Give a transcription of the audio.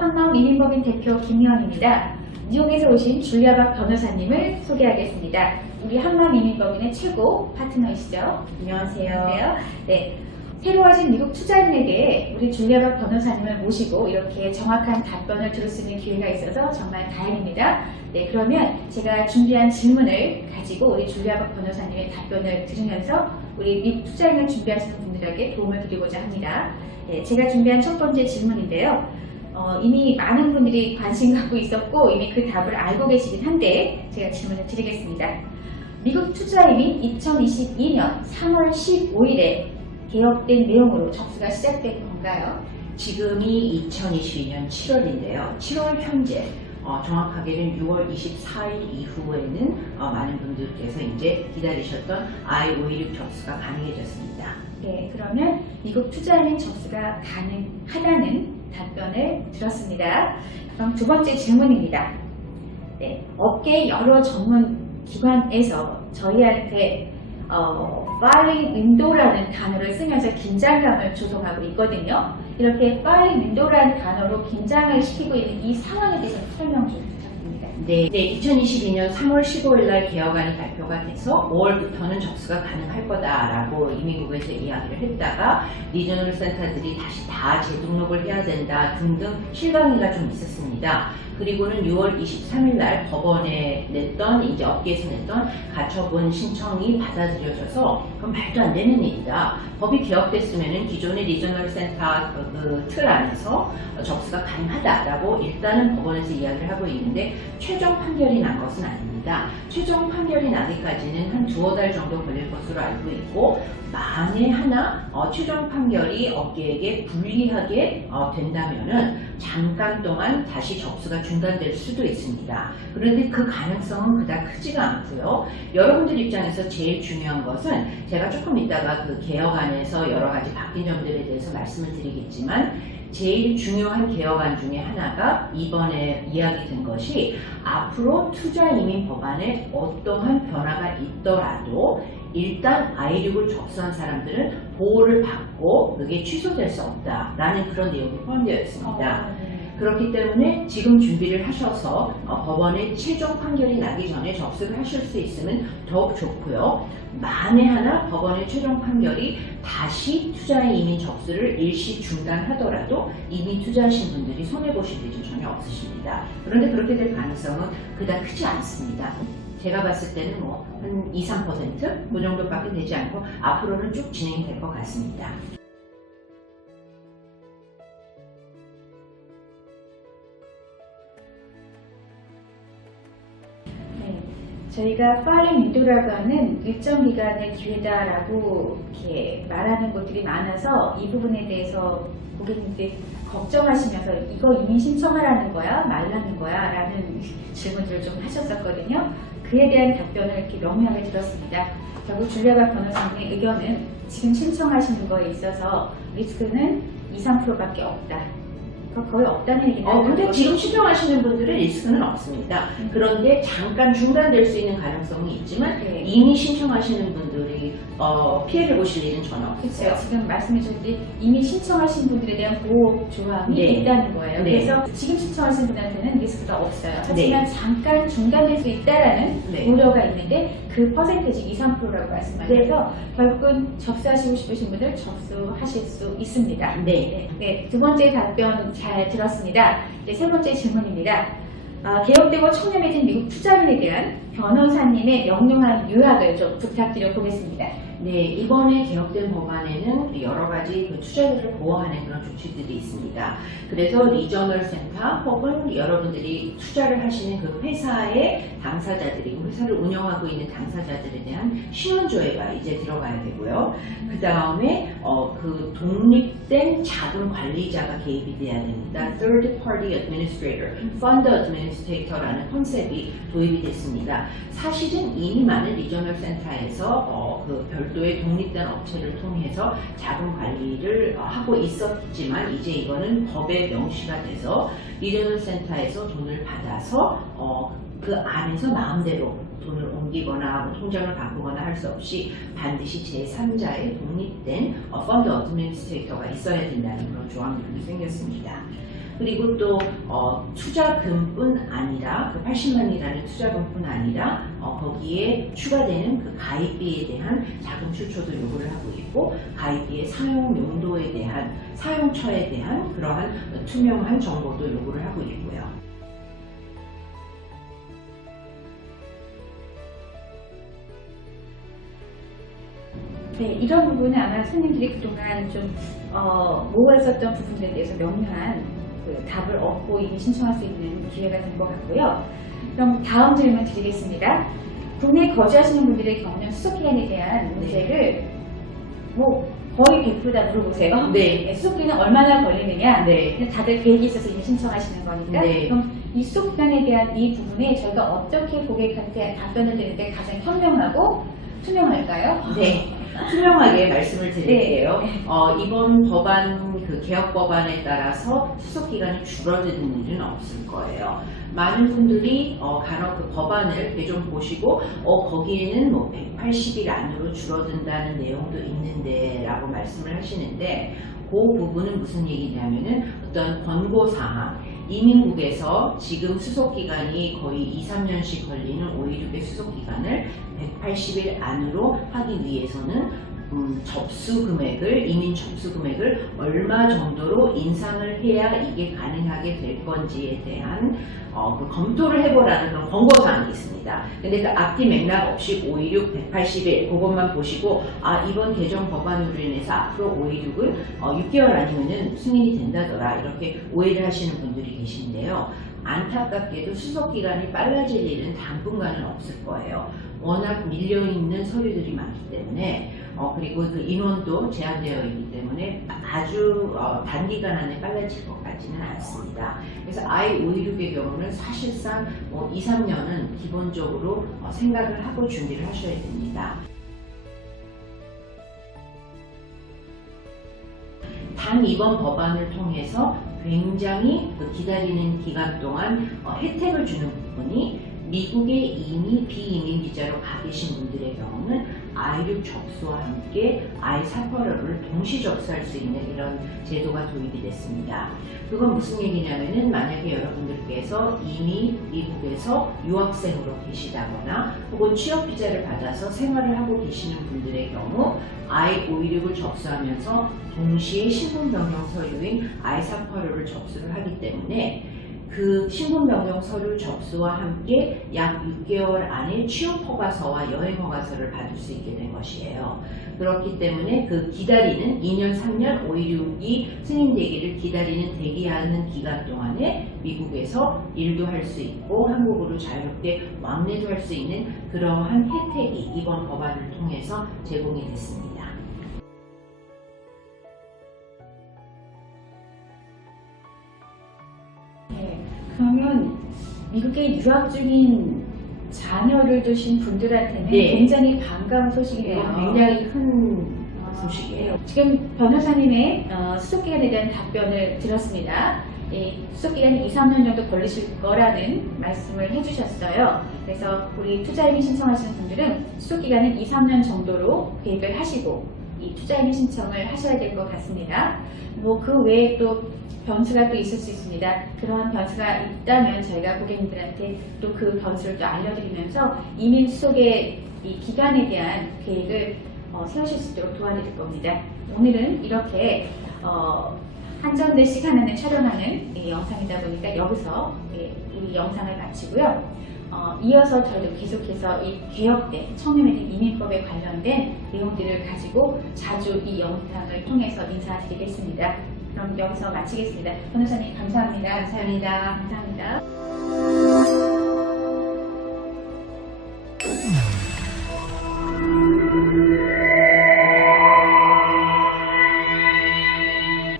한마음 미민법인 대표 김희원입니다. 뉴욕에서 오신 줄리아 박 변호사님을 소개하겠습니다. 우리 한마음 미민법인의 최고 파트너이시죠? 안녕하세요. 네. 새로 와신 미국 투자인에게 우리 줄리아 박 변호사님을 모시고 이렇게 정확한 답변을 들을 수 있는 기회가 있어서 정말 다행입니다. 네, 그러면 제가 준비한 질문을 가지고 우리 줄리아 박 변호사님의 답변을 들으면서 우리 미국 투자인을 준비하시는 분들에게 도움을 드리고자 합니다. 네, 제가 준비한 첫 번째 질문인데요. 어, 이미 많은 분들이 관심 갖고 있었고 이미 그 답을 알고 계시긴 한데 제가 질문을 드리겠습니다. 미국 투자임이 2022년 3월 15일에 개혁된 내용으로 접수가 시작된 건가요? 지금이 2022년 7월인데요. 7월 현재 어, 정확하게는 6월 24일 이후에는 어, 많은 분들께서 이제 기다리셨던 I-516 접수가 가능해졌습니다. 네, 그러면 미국 투자임인 접수가 가능하다는 답변을 들었습니다. 그럼 두 번째 질문입니다. 네, 업계 여러 전문 기관에서 저희한테 어, filing window라는 단어를 쓰면서 긴장감을 조성하고 있거든요. 이렇게 filing window라는 단어로 긴장을 시키고 있는 이 상황에 대해서 설명 좀. 네, 네, 2022년 3월 15일 날 개혁안이 발표가 돼서 5월부터는 접수가 가능할 거다라고 이민국에서 이야기를 했다가 리저널 센터들이 다시 다 재등록을 해야 된다 등등 실강의가 좀 있었습니다. 그리고는 6월 23일 날 법원에 냈던 이제 업계에서 냈던 가처분 신청이 받아들여져서 그건 말도 안 되는 일이다. 법이 개혁됐으면은 기존의 리저널 센터 그 틀 안에서 접수가 가능하다라고 일단은 법원에서 이야기를 하고 있는데 최종 판결이 난 것은 아닙니다. 최종 판결이 나기까지는 한 두어 달 정도 걸릴 것으로 알고 있고 만에 하나 어, 최종 판결이 업계에게 불리하게 어, 된다면은 잠깐 동안 다시 접수가 중단될 수도 있습니다. 그런데 그 가능성은 그닥 크지가 않고요. 여러분들 입장에서 제일 중요한 것은 제가 조금 이따가 그 개혁안에서 여러 가지 바뀐 점들에 대해서 말씀을 드리겠지만 제일 중요한 개혁안 중에 하나가 이번에 이야기된 것이 앞으로 투자 이민 법안에 어떠한 변화가 있더라도 일단 I6을 접수한 사람들은 보호를 받고 그게 취소될 수 없다라는 그런 내용이 포함되어 있습니다. 그렇기 때문에 지금 준비를 하셔서 어, 법원의 최종 판결이 나기 전에 접수를 하실 수 있으면 더욱 좋고요. 만에 하나 법원의 최종 판결이 다시 투자의 이민 접수를 일시 중단하더라도 이미 투자하신 분들이 손해보실 일이 전혀 없으십니다. 그런데 그렇게 될 가능성은 그닥 크지 않습니다. 제가 봤을 때는 뭐 한 2, 3%그 정도밖에 되지 않고 앞으로는 쭉 진행이 될것 같습니다. 저희가 파일링 윈도라고 하는 일정 기간의 기회다라고 이렇게 말하는 곳들이 많아서 이 부분에 대해서 고객님들이 걱정하시면서 이거 이미 신청하라는 거야, 말라는 거야 라는 질문들을 좀 하셨었거든요. 그에 대한 답변을 이렇게 명쾌하게 들었습니다. 결국 줄리아가 변호사님의 의견은 지금 신청하시는 거에 있어서 리스크는 2, 3%밖에 없다. 거의 없다는 얘기는 어, 근데 지금 신청하시는 분들은 리스크는 없습니다. 그런데 잠깐 중단될 수 있는 가능성이 있지만 네. 이미 신청하시는 분들이 어, 피해를 보실 일은 전혀 없어요. 그렇죠. 지금 말씀해 주셨듯이 이미 신청하신 분들에 대한 보호 조항이 네. 있다는 거예요. 네. 그래서 지금 신청하신 분한테는 리스크가 없어요. 하지만 잠깐 중단될 수 있다라는 네. 우려가 있는데 그 퍼센테지 2, 3%라고 말씀하셔서 결국은 접수하시고 싶으신 분들 접수하실 수 있습니다. 네. 네, 네, 두 번째 답변 잘 들었습니다. 네, 세 번째 질문입니다. 아, 개혁되고 청렴해진 미국 투자인에 대한 변호사님의 명료한 요약을 좀 부탁드려 보겠습니다. 네, 이번에 개혁된 법안에는 여러 가지 그 투자자를 보호하는 그런 조치들이 있습니다. 그래서 리저널 센터 혹은 여러분들이 투자를 하시는 그 회사의 당사자들이 회사를 운영하고 있는 당사자들에 대한 신원조회가 이제 들어가야 되고요. 그 다음에 어, 그 독립된 자금 관리자가 개입이 돼야 됩니다. Third Party Administrator, Fund Administrator라는 컨셉이 도입이 됐습니다. 사실은 이미 많은 리저널 센터에서 어, 그 별도의 독립된 업체를 통해서 자금 관리를 어, 하고 있었지만 이제 이거는 법에 명시가 돼서 리저널 센터에서 돈을 받아서 어, 그 안에서 마음대로 돈을 옮기거나 뭐 통장을 바꾸거나 할 수 없이 반드시 제3자의 독립된 어, 펀드 어드미니스트레이터가 있어야 된다는 그런 조항들이 생겼습니다. 그리고 또 어, 투자금뿐 아니라 그 80만이라는 투자금뿐 아니라 어, 거기에 추가되는 그 가입비에 대한 자금 출처도 요구를 하고 있고 가입비의 사용 용도에 대한 사용처에 대한 그러한 투명한 정보도 요구를 하고 있고요. 네, 이런 부분은 아마 손님들이 그동안 좀 어, 모호했었던 부분들에 대해서 명료한 그 답을 얻고 이미 신청할 수 있는 기회가 된 것 같고요. 그럼 다음 질문 드리겠습니다. 국내 거주하시는 분들의 경우는 수속기간에 대한 문제를 뭐 거의 100%다 물어보세요. 네. 네, 수속기간은 얼마나 걸리느냐? 네. 다들 계획이 있어서 이미 신청하시는 거니까. 네. 그럼 이 수속기간에 대한 이 부분에 저희가 어떻게 고객한테 답변을 드리는데 가장 현명하고 투명할까요? 네. 투명하게 말씀을 드릴게요. 네. 어, 이번 법안 그 개혁 법안에 따라서 수속 기간이 줄어드는 일은 없을 거예요. 많은 분들이 어, 간혹 그 법안을 좀 보시고 어, 거기에는 뭐 180일 안으로 줄어든다는 내용도 있는데라고 말씀을 하시는데 그 부분은 무슨 얘기냐면은 어떤 권고 사항 이민국에서 지금 수속 기간이 거의 2, 3년씩 걸리는 516의 수속 기간을 180일 안으로 하기 위해서는 음, 접수 금액을 이민 접수 금액을 얼마 정도로 인상을 해야 이게 가능하게 될 건지에 대한 어, 그 검토를 해보라는 그런 권고 사항이 있습니다. 근데 그 앞뒤 맥락 없이 516, 180일 그것만 보시고 아 이번 개정 법안으로 인해서 앞으로 516을 어, 6개월 아니면은 승인이 된다더라 이렇게 오해를 하시는 분들이 계신데요. 안타깝게도 수속 기간이 빨라질 일은 당분간은 없을 거예요. 워낙 밀려 있는 서류들이 많기 때문에 어, 그리고 그 인원도 제한되어 있기 때문에 아주 어, 단기간 안에 빨라질 것 같지는 않습니다. 그래서 I516의 경우는 사실상 뭐 2, 3년은 기본적으로 어, 생각을 하고 준비를 하셔야 됩니다. 단 이번 법안을 통해서 굉장히 그 기다리는 기간 동안 어, 혜택을 주는 부분이 미국에 이미 비이민 비자로 가 계신 분들의 경우는 I6 접수와 함께 I4퍼러를 동시 접수할 수 있는 이런 제도가 도입이 됐습니다. 그건 무슨 얘기냐면은 만약에 여러분들께서 이미 미국에서 유학생으로 계시다거나 혹은 취업 비자를 받아서 생활을 하고 계시는 분들의 경우 I516을 접수하면서 동시에 신분 변경 서류인 I4퍼러를 접수를 하기 때문에 그 신분 변경 서류 접수와 함께 약 6개월 안에 취업 허가서와 여행 허가서를 받을 수 있게 된 것이에요. 그렇기 때문에 그 기다리는 2년, 3년, 516이 승인되기를 기다리는 대기하는 기간 동안에 미국에서 일도 할 수 있고 한국으로 자유롭게 왕래도 할 수 있는 그러한 혜택이 이번 법안을 통해서 제공이 됐습니다. 그러면 미국에 유학 중인 자녀를 두신 분들한테는 네. 굉장히 반가운 소식이네요. 굉장히 큰 아, 소식이에요. 네. 지금 변호사님의 어, 수속기간에 대한 답변을 들었습니다. 이 수속기간이 2, 3년 정도 걸리실 거라는 말씀을 해주셨어요. 그래서 우리 투자이민 신청하시는 분들은 수속기간은 2, 3년 정도로 계획을 하시고 이 투자이민 신청을 하셔야 될 것 같습니다. 뭐 그 외에 또 변수가 또 있을 수 있습니다. 그러한 변수가 있다면 저희가 고객님들한테 또 그 변수를 또 알려드리면서 이민 수속의 이 기간에 대한 계획을 어, 세우실 수 있도록 도와드릴 겁니다. 오늘은 이렇게 어, 한정된 시간 안에 촬영하는 이 영상이다 보니까 여기서 예, 우리 영상을 마치고요. 어, 이어서 저희도 계속해서 이 개혁된 청년에게 이민법에 관련된 내용들을 가지고 자주 이 영상을 통해서 인사드리겠습니다. 그럼 여기서 마치겠습니다. 변호사님 감사합니다. 감사합니다. 감사합니다.